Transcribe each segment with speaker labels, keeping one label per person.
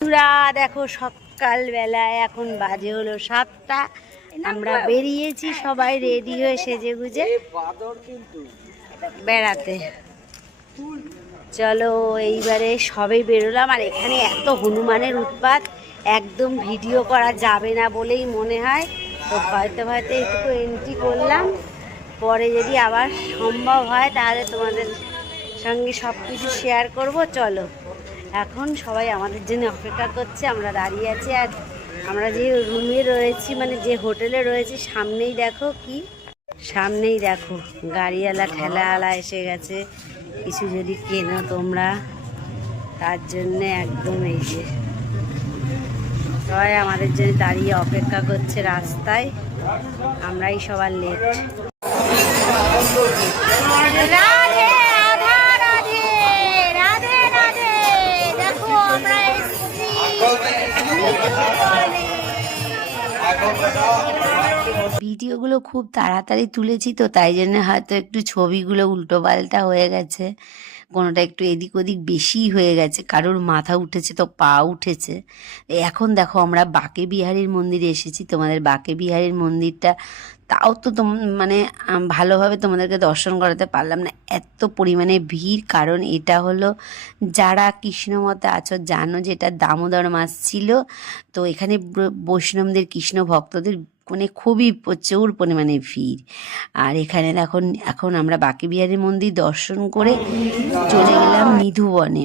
Speaker 1: বন্ধুরা, দেখো সকালবেলায় এখন বাজে হলো সাতটা। আমরা বেরিয়েছি, সবাই রেডি হয়ে সেজে গুজে বেড়াতে। চলো, এইবারে সবে বেরোলাম, আর এখানে এত হনুমানের উৎপাত, একদম ভিডিও করা যাবে না বলেই মনে হয়। তো ভয়তে ভয়তে একটু এন্ট্রি করলাম। পরে যদি আবার সম্ভব হয়, তাহলে তোমাদের সঙ্গে সব কিছু শেয়ার করব। চলো। এখন সবাই আমাদের জন্য অপেক্ষা করছে, আমরা দাঁড়িয়ে আছি আর আমরা যে রুমে রয়েছি মানে যে হোটেলে রয়েছি, সামনেই দেখো কি? সামনেই দেখো, গাড়িওয়ালা ঠেলাওয়ালা এসে গেছে। কিছু যদি কেনো তোমরা, তার জন্যে একদম এই যে সবাই আমাদের জন্য দাঁড়িয়ে অপেক্ষা করছে রাস্তায়। আমরাই সবার লেট রাধে রাধা রাধে রাধে রাধে দেখো আমরা এসেছি ভিডিওগুলো খুব তাড়াতাড়ি তুলেছি তো তাই জন্য হয়তো একটু ছবিগুলো উল্টো পাল্টা হয়ে গেছে। কোনোটা একটু এদিক ওদিক বেশি হয়ে গেছে, কারোর মাথা উঠেছে তো পা উঠেছে। এখন দেখো আমরা বাকে বিহারীর মন্দিরে এসেছি, তোমাদের বাকে বিহারীর মন্দিরটা, তাও তো তোম মানে ভালোভাবে তোমাদেরকে দর্শন করাতে পারলাম না। এত পরিমাণে ভিড়, কারণ এটা হলো যারা কৃষ্ণমতে আছো, জানো যে এটা দামোদর মাস ছিল, তো এখানে বৈষ্ণবদের কৃষ্ণ ভক্তদের মানে খুবই প্রচুর পরিমাণে ভিড়। আর এখানে এখন এখন আমরা বাকি বিহারি মন্দির দর্শন করে চলে গেলাম নিধুবনে।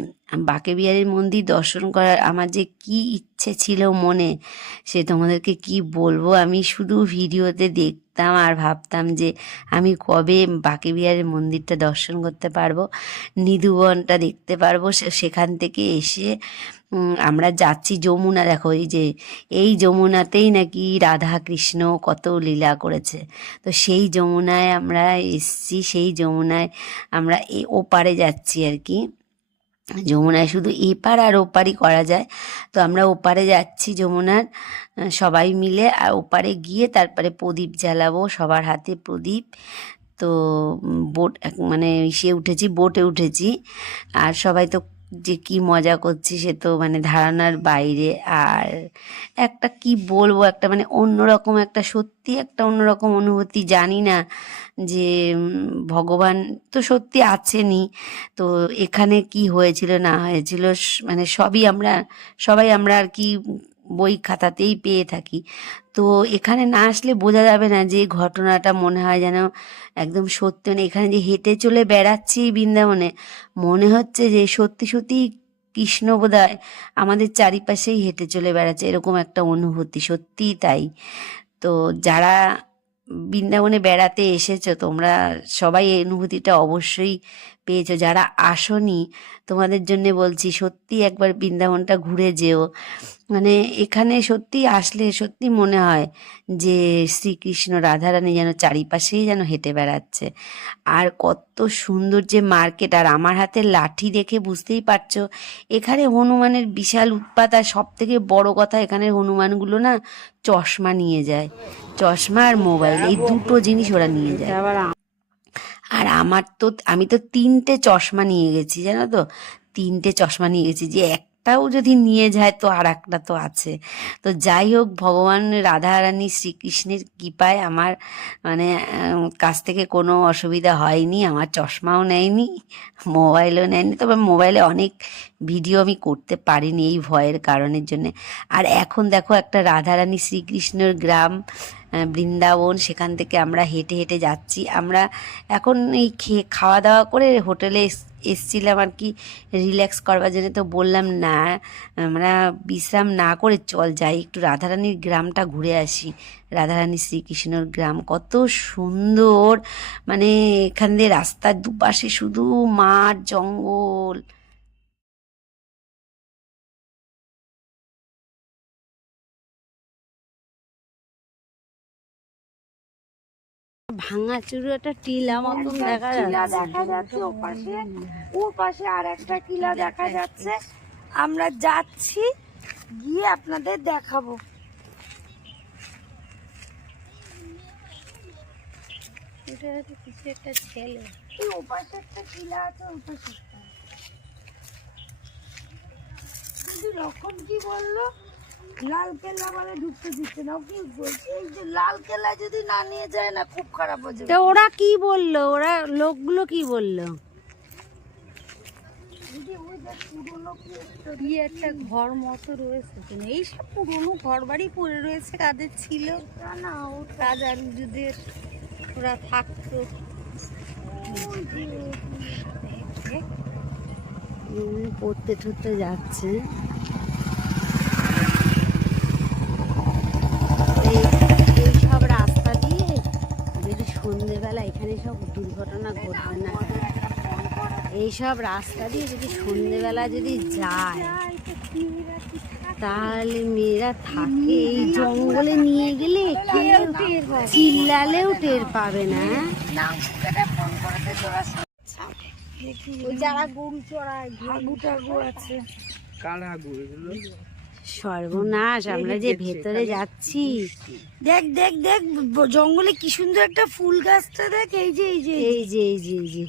Speaker 1: বাকে বিহারীর মন্দির দর্শন করার আমার যে কি ইচ্ছে ছিল মনে, সে তোমাদেরকে কি বলব? আমি শুধু ভিডিওতে দেখতাম আর ভাবতাম যে আমি কবে বাকে বিহারের মন্দিরটা দর্শন করতে পারব, নিধুবনটা দেখতে পারব সেখান থেকে এসে আমরা যাচ্ছি যমুনা। দেখো, এই যে, এই যমুনাতেই নাকি রাধা কৃষ্ণ কত লীলা করেছে। তো সেই যমুনায় আমরা এসছি, সেই যমুনায় আমরা এ ওপারে যাচ্ছি আর কি। যমুনায় শুধু এপার আর ওপারই করা যায়। তো আমরা ওপারে যাচ্ছি যমুনার সবাই মিলে, আর ওপারে গিয়ে তারপরে প্রদীপ জ্বালাবো সবার হাতে প্রদীপ। তো বোট মানে সে উঠেছি, বোটে উঠেছি। আর সবাই তো যে কি মজা করছি সে তো মানে ধারণার বাইরে। আর একটা কি বলব, একটা মানে অন্যরকম, একটা সত্যি, একটা অন্যরকম অনুভূতি জানি না যে ভগবান তো সত্যি আছেনি তো এখানে কি হয়েছিল, না হয়েছিল মানে সবই আমরা, সবাই আমরা আর কি বই খাতাতেই পেয়ে থাকি। তো এখানে না আসলে বোঝা যাবে না যে ঘটনাটা মনে হয় যেন একদম সত্যি। মানে এখানে যে হেঁটে চলে বেড়াচ্ছি বৃন্দাবনে, মনে হচ্ছে যে সত্যি সত্যি কৃষ্ণ বোধহয় আমাদের চারিপাশেই হেঁটে চলে বেড়াচ্ছে, এরকম একটা অনুভূতি। সত্যিই তাই। তো যারা বৃন্দাবনে বেড়াতে এসেছ, তোমরা সবাই এই অনুভূতিটা অবশ্যই পেয়েছ। যারা আসনি, তোমাদের জন্য বলছি সত্যি একবার বৃন্দাবনটা ঘুরে যেও। মানে এখানে সত্যি আসলে সত্যি মনে হয় যে শ্রীকৃষ্ণ রাধারানী যেন চারিপাশেই যেন হেঁটে বেড়াচ্ছে। আর কত সুন্দর যে মার্কেট, আর আমার হাতে লাঠি দেখে বুঝতেই পারছ, এখানে হনুমানের বিশাল উৎপাত, আর সব থেকে বড় কথা এখানে হনুমানগুলো না চশমা নিয়ে যায়। চশমা আর মোবাইল, এই দুটো জিনিস ওরা নিয়ে যায়। আর আমার তো, আমি তো তিনটে চশমা নিয়ে গেছি, জানো তো? তিনটে চশমা নিয়ে গেছি, যে একটাও যদি নিয়ে যায় তো আর একটা তো আছে। তো যাই হোক, ভগবান রাধারানী শ্রীকৃষ্ণের কৃপায় আমার মানে কাছ থেকে কোনো অসুবিধা হয়নি, আমার চশমাও নেয়নি, মোবাইলও নেয়নি। তবে মোবাইলে অনেক ভিডিও আমি করতে পারিনি এই ভয়ের কারণের জন্য। আর এখন দেখো একটা রাধারানী শ্রীকৃষ্ণের গ্রাম বৃন্দাবন, সেখান থেকে আমরা হেঁটে হেঁটে যাচ্ছি। আমরা এখন এই খেয়ে খাওয়া দাওয়া করে হোটেলে এসছিলাম আর কি রিল্যাক্স করবার জন্য তো বললাম, না, আমরা বিশ্রাম না করে চল যাই, একটু রাধারানীর গ্রামটা ঘুরে আসি। রাধারানী শ্রীকৃষ্ণর গ্রাম কত সুন্দর মানে এখান দিয়ে রাস্তার দুপাশে শুধু মাঠ, জঙ্গল। ভাঙা একটা টিলা মতন দেখা যাচ্ছে।
Speaker 2: ও পাশে ও পাশে আর একটা টিলা দেখা যাচ্ছে। আমরা যাচ্ছি গিয়ে আপনাদের দেখাবো।
Speaker 1: এটা কিছু একটা ছেলে।
Speaker 2: ও পাশে একটা কিলা আছে ও পাশে একটা। লক্ষণ কি বলল? লাল কেল্লা বলে ঢুকতে দিচ্ছে না। ও কি বলছে? এই যে লাল কেল্লা যদি না নিয়ে যায় না খুব খারাপ হয়ে যাবে।
Speaker 3: তো ওরা কি বলল? ওরা লোকগুলো কি বলল?
Speaker 2: একটা
Speaker 4: ঘর মতো রয়েছে এখানে। এই সব পুরোনো ঘর বাড়ি পড়ে রয়েছে কাদের ছিল।
Speaker 2: না ও
Speaker 4: রাজা রুজুদের ওরা থাকতো।
Speaker 3: পড়তে ঠরতে যাচ্ছে এই এই সব রাস্তা দিয়ে যদি সন্ধেবেলা এখানে সব দুর্ঘটনা ঘটবে না। এইসব রাস্তা দিয়ে যদি সন্ধেবেলা যদি যায় তাহলে মেয়েরা থাকে এই জঙ্গলে নিয়ে গেলে কেউ চিল্লালেও টের পাবে না।
Speaker 4: যারা গরু চড়ায়
Speaker 2: হাগু টাগু আছে।
Speaker 3: সর্বনাশ আমরা যে ভেতরে যাচ্ছি।
Speaker 2: দেখ দেখ দেখ জঙ্গলে কি সুন্দর একটা ফুল গাছটা দেখ এই যে এই যে
Speaker 3: এই যে। এই যে এই যে!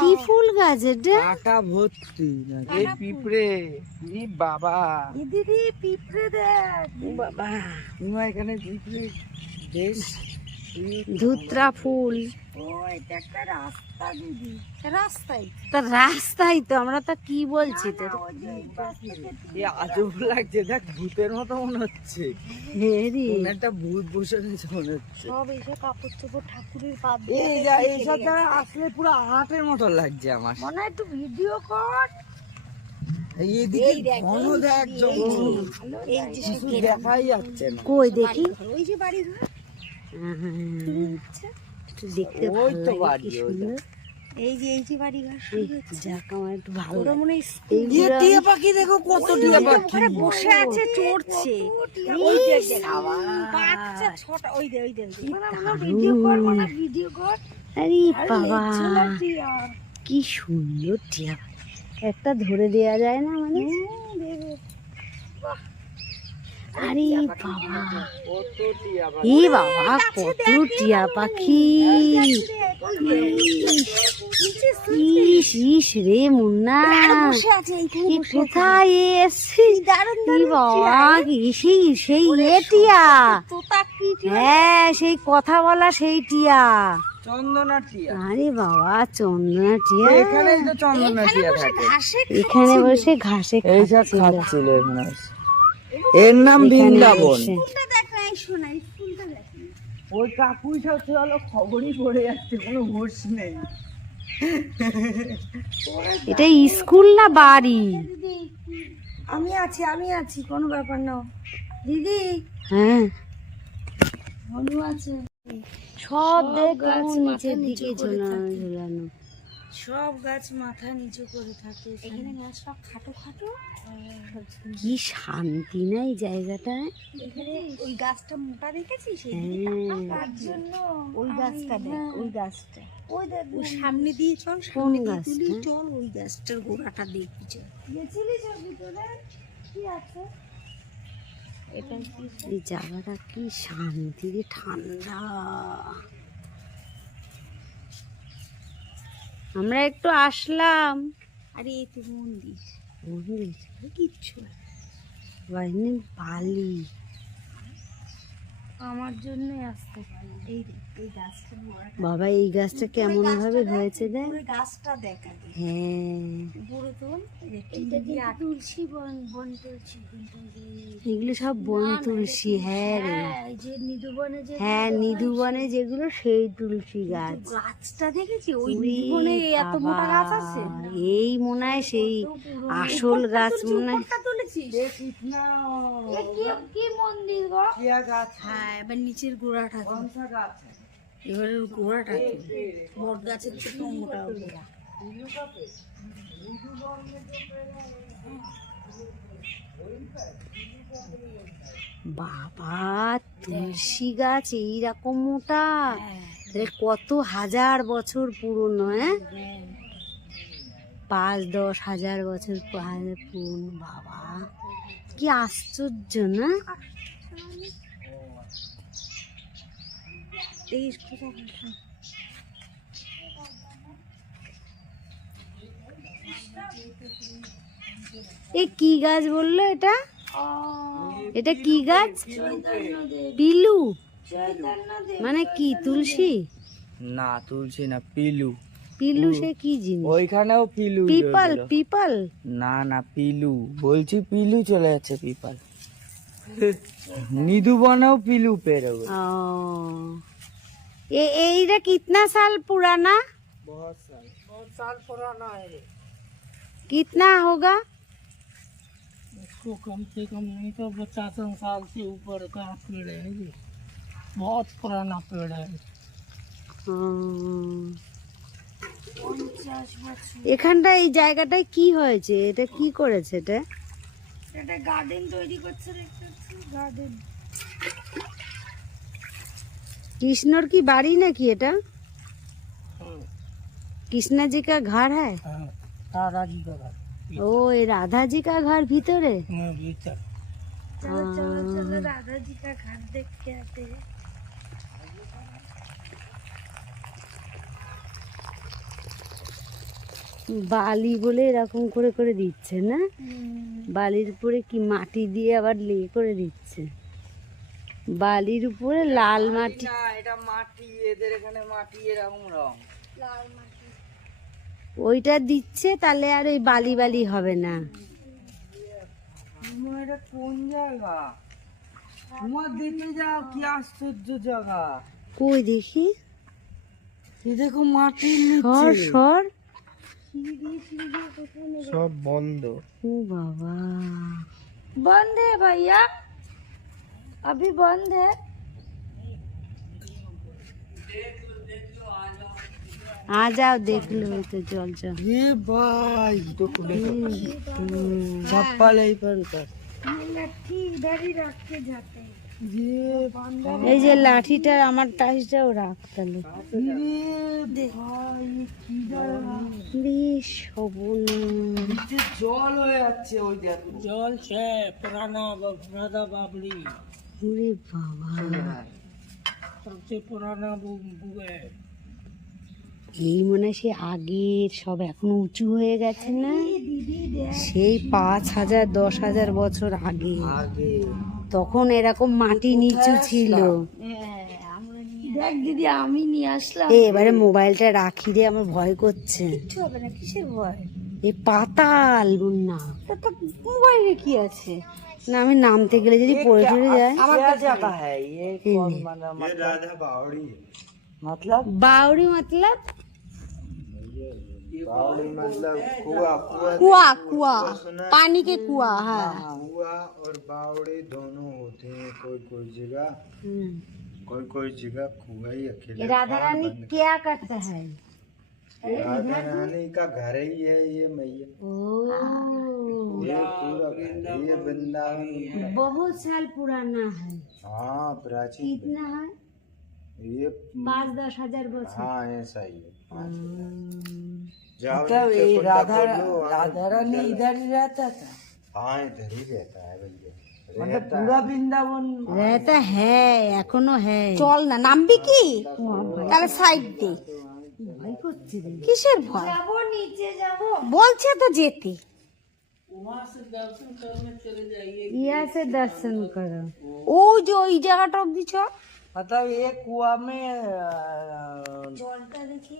Speaker 3: কি ফুল গাছ এটা?
Speaker 5: ভর্তি। এই পিঁপড়ে। ই বাবা।
Speaker 2: দিদি পিঁপড়ে দেখ।
Speaker 3: বাবা।
Speaker 5: এখানে পিঁপড়ে বেশ
Speaker 3: ধুত্রা ফুল।
Speaker 2: ও এটা একটা রাস্তা দিদি।
Speaker 4: রাস্তায়
Speaker 3: রাস্তাই তো আমরা তো কি বলছি তো
Speaker 5: আজব লাগছে দেখ ভূতের মতো মনে হচ্ছে।
Speaker 3: হেরি
Speaker 5: একটা ভূত বসে রয়েছে মনে হচ্ছে।
Speaker 4: সব এইসব কাপড় চোপড় ঠাকুরের পা
Speaker 5: এইসব আসলে পুরো মতো লাগছে আমার।
Speaker 2: মনে হয় একটু ভিডিও কর।
Speaker 5: দেখাই যাচ্ছে
Speaker 3: কই দেখি?
Speaker 4: ওই যে বাড়ি ঘর
Speaker 3: একটু দেখতে
Speaker 4: এই যে এই যে বাড়ি ঘর
Speaker 3: যাক আমার একটু ভালো
Speaker 4: মনে
Speaker 5: টিয়া পাখি দেখো কত টিয়া পাখি।
Speaker 4: বসে আছে চড়ছে।
Speaker 2: ওই
Speaker 4: এই
Speaker 2: দেখ,
Speaker 4: দেখ,
Speaker 2: সাবাস।
Speaker 4: বাচ্চা ছোট ওই দে ওই দে ওই দে।
Speaker 2: ভিডিও কর মানে ভিডিও কর
Speaker 3: আরে
Speaker 2: আর
Speaker 3: বাবা। কি সুন্দর টিয়া। একটা ধরে দেয়া যায় না মানে? আরে বাবা।
Speaker 5: কত টিয়া পাখি
Speaker 3: এ বাবা কত টিয়া পাখি। ইস ইস রে মুন্না। কোথায় এসছি? বাবা কি সেই সেই এ টিয়া। হ্যাঁ সেই কথা বলা সেই টিয়া।
Speaker 5: চন্দনা টিয়া।
Speaker 3: আরে বাবা চন্দনা টিয়া।
Speaker 5: এখানেই তো চন্দনা টিয়া থাকে।
Speaker 3: এখানে বসে ঘাসে খাচ্ছিল।
Speaker 5: এখানে। এর নাম বৃন্দাবন। ওই কাকুই সব চলো খবরই পড়ে যাচ্ছে কোনো হুঁশ নেই।
Speaker 3: এটা স্কুল না বাড়ি?
Speaker 2: আমি আছি আমি আছি কোনো ব্যাপার না। দিদি
Speaker 3: হ্যাঁ।
Speaker 2: অনু আছে।
Speaker 3: সব দেখ নিচের দিকে। ঝুলানো।
Speaker 2: সব গাছ মাথা নিচু করে থাকে
Speaker 4: এখানে। গাছ সব খাটো খাটো?
Speaker 3: কি শান্তি না এই জায়গাটায়।
Speaker 4: এখানে ওই গাছটা মোটা দেখেছিস? এই
Speaker 3: হ্যাঁ।
Speaker 2: তার জন্য?
Speaker 4: ওই গাছটা দেখ ওই গাছটা।
Speaker 2: ওই দেখ
Speaker 4: ওর সামনে দিয়ে চল সামনে? তুলি চল ওই গাছটার গোড়াটা দেখবি চল।
Speaker 2: গেছিলি তোর ভিতরে? কি আছে?
Speaker 4: এটা কি
Speaker 3: এই জায়গাটা কি শান্তি রে ঠান্ডা। আমরা একটু আসলাম।
Speaker 4: আরে এই তো মন্দির।
Speaker 3: মন্দির
Speaker 4: কিচ্ছু
Speaker 3: বালি।
Speaker 2: আমার জন্যই আসতে পারি।
Speaker 4: এই এই গাছটা
Speaker 3: বাবা এই গাছটা কেমন ভাবে হয়েছে দেখ।
Speaker 4: গাছটা দেখ
Speaker 3: হ্যাঁ।
Speaker 4: উপরে তোল
Speaker 2: এটা
Speaker 4: দিয়ে
Speaker 2: তুলসী বন বন তুলসী
Speaker 3: এগুলো সব বন তুলসী হ্যাঁ রে।
Speaker 2: হ্যাঁ যে নিদুবনে যে
Speaker 3: হ্যাঁ নিধুবনে যেগুলো সেই তুলসী গাছ।
Speaker 4: গাছটা দেখেছি? ওই এত মোটা গাছ আছে?
Speaker 3: এই মনে হয় সেই আসল গাছ মনে হয়।
Speaker 4: উপরটা তুলেছিস
Speaker 2: কি কি মন্দির গো
Speaker 5: টিয়া গাছ
Speaker 4: হ্যাঁ এবার নিচের
Speaker 5: গাছ
Speaker 4: এবারে বট গাছের থেকে মোটা গোড়া
Speaker 3: বাবা তুলসী গাছ এইরকম মোটা কত হাজার বছর পুরনো হ্যাঁ পাঁচ, দশ হাজার বছর পুরনো বাবা। কি আশ্চর্য, না? এ কি গাছ বলল এটা? এটা কি গাছ? পিলু। মানে কি, তুলসী?
Speaker 5: না তুলসী না, পিলু।
Speaker 3: পিলু সে কি জিনিস
Speaker 5: ওইখানেও পিলু
Speaker 3: পিপল
Speaker 5: জ্বলছিল।
Speaker 3: পিপল
Speaker 5: না না পিলু বলছি পিলু চলে যাচ্ছে পিপাল নিদু বনেও পিলু পেরোবে
Speaker 3: ओ ये एरा कितना साल पुराना
Speaker 5: बहुत साल बहुत साल पुराना है
Speaker 3: कितना होगा
Speaker 5: इसको कम से कम नहीं तो पचास साल से ऊपर का पेड़ है ये बहुत पुराना पेड़ है
Speaker 3: হুম। এখানটা এই জায়গাটায় কি হয়েছে এটা কি করেছে এটা
Speaker 2: একটা গার্ডেন তৈরি করছে দেখতে পাচ্ছি গার্ডেন
Speaker 3: कृष्णर की बाड़ी ना की এটা कृष्णा जी का घर है
Speaker 5: दादाजी का घर
Speaker 3: ओ ये राधा जी का घर भीतरे
Speaker 5: में भीतर
Speaker 2: चलो चलो चलो राधा जी का घर देख के आते हैं
Speaker 3: বালি বলে এরকম করে করে দিচ্ছে না? বালির উপরে কি মাটি দিয়ে আবার লে করে দিচ্ছে? বালির উপরে লাল মাটি।
Speaker 5: না এটা মাটি এদের এখানে মাটি এরকম রং।
Speaker 3: ওইটা দিচ্ছে তাহলে আর ওই বালি বালি হবে না।
Speaker 5: এটা কোন জায়গা? তোমার দেখে যাও কি আশ্চর্য জায়গা।
Speaker 3: কই দেখি?
Speaker 5: দেখো মাটির
Speaker 3: সর সর।
Speaker 5: সব বন্ধ
Speaker 3: ও বাবা
Speaker 2: बंद है भैया अभी बंद है
Speaker 3: आ जाओ देख लो ये तो चल चल
Speaker 5: ये भाई तो खुले चप्पल यहीं पर उतर
Speaker 2: ये लट्ठी इधर ही रख के जाते हैं
Speaker 5: ये
Speaker 3: এই যে লাঠিটা আমার টাইসটাও রাখ তাহলে
Speaker 5: জল হয়ে যাচ্ছে ওই দেখো। জল সে পুরানা রাধা বাবলি।
Speaker 3: ওরে বাবা।
Speaker 5: সবচেয়ে পুরানা
Speaker 3: এই মনে হয় সে আগের সব এখন উঁচু হয়ে গেছে না? সেই পাঁচ হাজার দশ হাজার বছর আগে।
Speaker 5: আগে।
Speaker 3: তখন এরকম মাটি নিচু ছিল
Speaker 2: দেখ দিদি আমি নিয়ে আসলাম
Speaker 3: এ এবারে মোবাইলটা রাখি রে আমার ভয় করছে
Speaker 2: কিচ্ছু হবে না কিসের ভয়
Speaker 3: এ পাতাল না
Speaker 2: তো মোবাইলে কি আছে
Speaker 3: না আমি নামতে গেলে যদি পড়ে টড়ে যায়
Speaker 5: আমার কাছে जगह है ये कौन माना मतलब राधा बावड़ी मतलब
Speaker 3: बावड़ी मतलब
Speaker 6: बावड़ी मतलब कुआ कुआ
Speaker 3: कुआ कुआ पानी के कुआ है
Speaker 6: कुआ और बावड़ी दोनों होते हैं कोई कोई जगह
Speaker 3: हम्म।
Speaker 6: कोई कोई जगह कुआ ही अकेले
Speaker 3: राधा रानी क्या करता है
Speaker 6: राधा रानी का घर ही है ये मैया ये पूरा ये वृंदावन
Speaker 3: बहुत साल पुराना है।
Speaker 6: हाँ प्राचीन
Speaker 3: कितना है?
Speaker 6: ये
Speaker 3: पाँच दस हज़ार बच्चे
Speaker 6: हाँ ऐसा ही है
Speaker 5: मतलब
Speaker 6: नीचे
Speaker 5: ये
Speaker 6: कुंडा
Speaker 5: राधा
Speaker 6: खोलो, वहाँ
Speaker 5: राधा रानी इधर ही रहता था
Speaker 6: हाँ इधर ही रहता है भैया
Speaker 5: मतलब पूरा वृंदावन
Speaker 3: रहता है এখনো है
Speaker 4: চল না নামবি কি তাহলে সাইড দে
Speaker 3: ভয় করছে রে
Speaker 4: কিসের ভয়
Speaker 2: যাবো নিচে যাবো
Speaker 4: বলছে তো যেতে
Speaker 3: यहाँ से दर्शन करो
Speaker 4: ওই যে ওই জায়গাটা অব্দি চ
Speaker 5: मतलब ये कुआ में अ,
Speaker 2: জলটা দেখি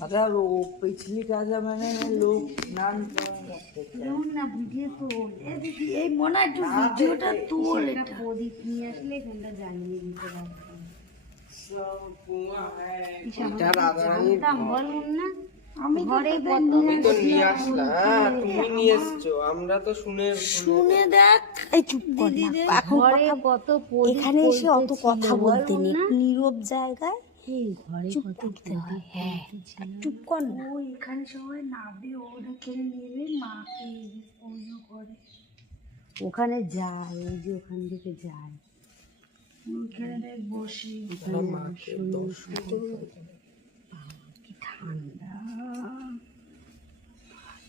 Speaker 5: मतलब वो पिछली का जमाने में लोग स्नान करते थे
Speaker 2: না ভিডিও তোল এ দিদি এই মনে হয় একটু ভিডিওটা তোল এটা
Speaker 3: প্রদীপ নিয়ে আসলে এখানটা জ্বালিয়ে দিতে পারবো
Speaker 5: এটা রাধা রানী
Speaker 3: বলুন না
Speaker 2: আমি
Speaker 3: ঘরে
Speaker 5: তো নিয়ে আসলা হ্যাঁ তুমি নিয়ে এসছো আমরা তো শুনে
Speaker 2: শুনে দেখ
Speaker 4: এই চুপ কর না। এখন
Speaker 3: ঘরে কত প্রদীপ
Speaker 4: এখানে এসে অত
Speaker 3: জ্বলতেছিল,
Speaker 4: কথা বলতে
Speaker 3: বলুন
Speaker 4: নেই
Speaker 3: না?
Speaker 4: নীরব জায়গায়
Speaker 3: এই ঘরে কত
Speaker 4: হয় হ্যাঁ চুপ কর না।
Speaker 2: ও এখানে সবাই নাবে মাকে পুজো করে।
Speaker 3: ওখানে যায় ওই যে ওখান থেকে যায়।
Speaker 2: ওখানে বসে।
Speaker 3: কি ঠান্ডা।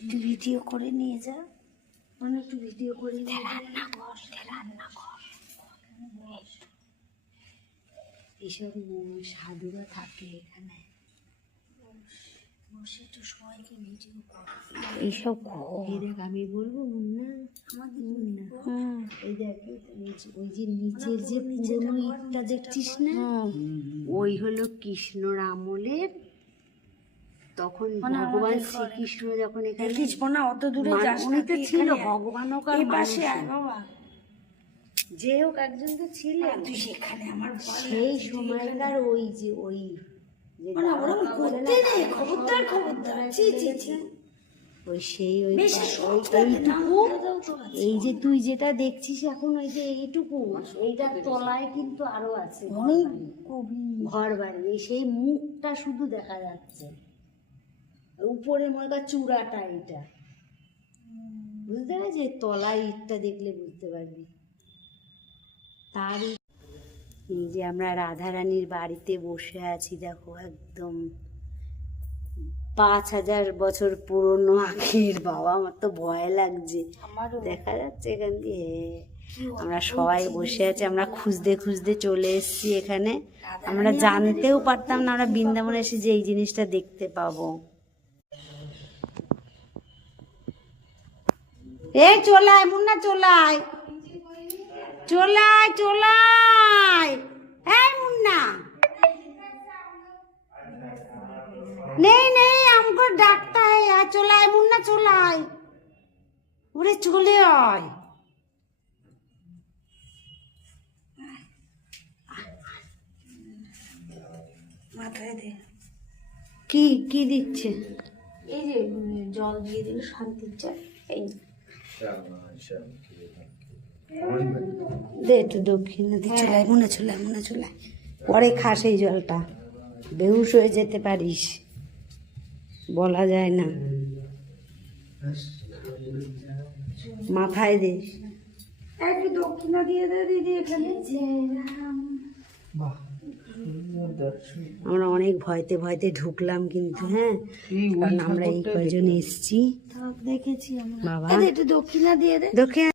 Speaker 2: একটু ভিডিও করে নিয়ে যা।
Speaker 3: মানে একটু ভিডিও করে নিয়ে
Speaker 2: রান্না কর রান্না কর।
Speaker 3: এসব সাধুরা থাকে এখানে। এইসব দেখ আমি বলব মুন্না। মুন্না। এই দেখ এই তো নিচে- ওই যে নিচের যে পুরনো ইটটা দেখছিস না? ওই হলো কৃষ্ণর আমলের তখন ভগবান শ্রীকৃষ্ণ যখন এখানে
Speaker 2: না অত দূরে যাস না
Speaker 3: তো ছিল
Speaker 2: এখানে। আয়।
Speaker 3: ভগবান হোক আর
Speaker 2: এই পাশে। বাবা।
Speaker 3: যে হোক একজন তো ছিলেন।
Speaker 2: তুই সেখানে আমার
Speaker 3: সেই সময়কার ওই যে ওই
Speaker 2: খবরদার খবরদার। ছি ছি ছি।
Speaker 3: সেই। এই যে তুই যেটা দেখছিস এখন ওই যে এইটুকু। এইটার তলায় কিন্তু আরও আছে
Speaker 2: অনেক কবি
Speaker 3: ঘর বাড়ি এই সেই মুখটা শুধু দেখা যাচ্ছে। উপরে মনে কর চূড়াটা এটা বুঝতে পারছি তলায় ইটটা দেখলে বুঝতে পারবি। তারই এই যে আমরা রাধারানীর বাড়িতে বসে আছি দেখো একদম পাঁচ হাজার বছর পুরনো আগের বাবা আমার তো ভয় লাগছে। দেখা যাচ্ছে এখান দিয়ে। আমরা সবাই বসে আছি আমরা খুঁজতে খুঁজতে চলে এসেছি এখানে। আমরা জানতেও পারতাম না আমরা বৃন্দাবনে এসে যে এই জিনিসটা দেখতে পাবো। এই চলায় মুন্না চলায় চলায় চলায় এই মুন্না। নেই নেই আমাকে ডাকতে হয়। আর চলায় মুন্না চলায় ওরে চলে আয়।
Speaker 2: মাথায় দে।
Speaker 3: কি কি দিচ্ছে?
Speaker 2: এই যে জল দিয়ে দিল শান্তির জল এই
Speaker 3: দে একটু দক্ষিণাতে চলে মনে চলে মনে চলে পরে খাস এই জলটা। বেহুশ হয়ে যেতে পারিস। বলা যায় না। মাথায় দে।
Speaker 2: একটু দক্ষিণা দিয়ে দে দিদি এখানে।
Speaker 3: আমরা অনেক ভয়তে ভয়তে ঢুকলাম কিন্তু হ্যাঁ? আমরা এই কয়জন এসছি।
Speaker 2: দেখেছি
Speaker 3: বাবা।
Speaker 2: একটু দক্ষিণা দিয়ে দে।
Speaker 3: দক্ষিণ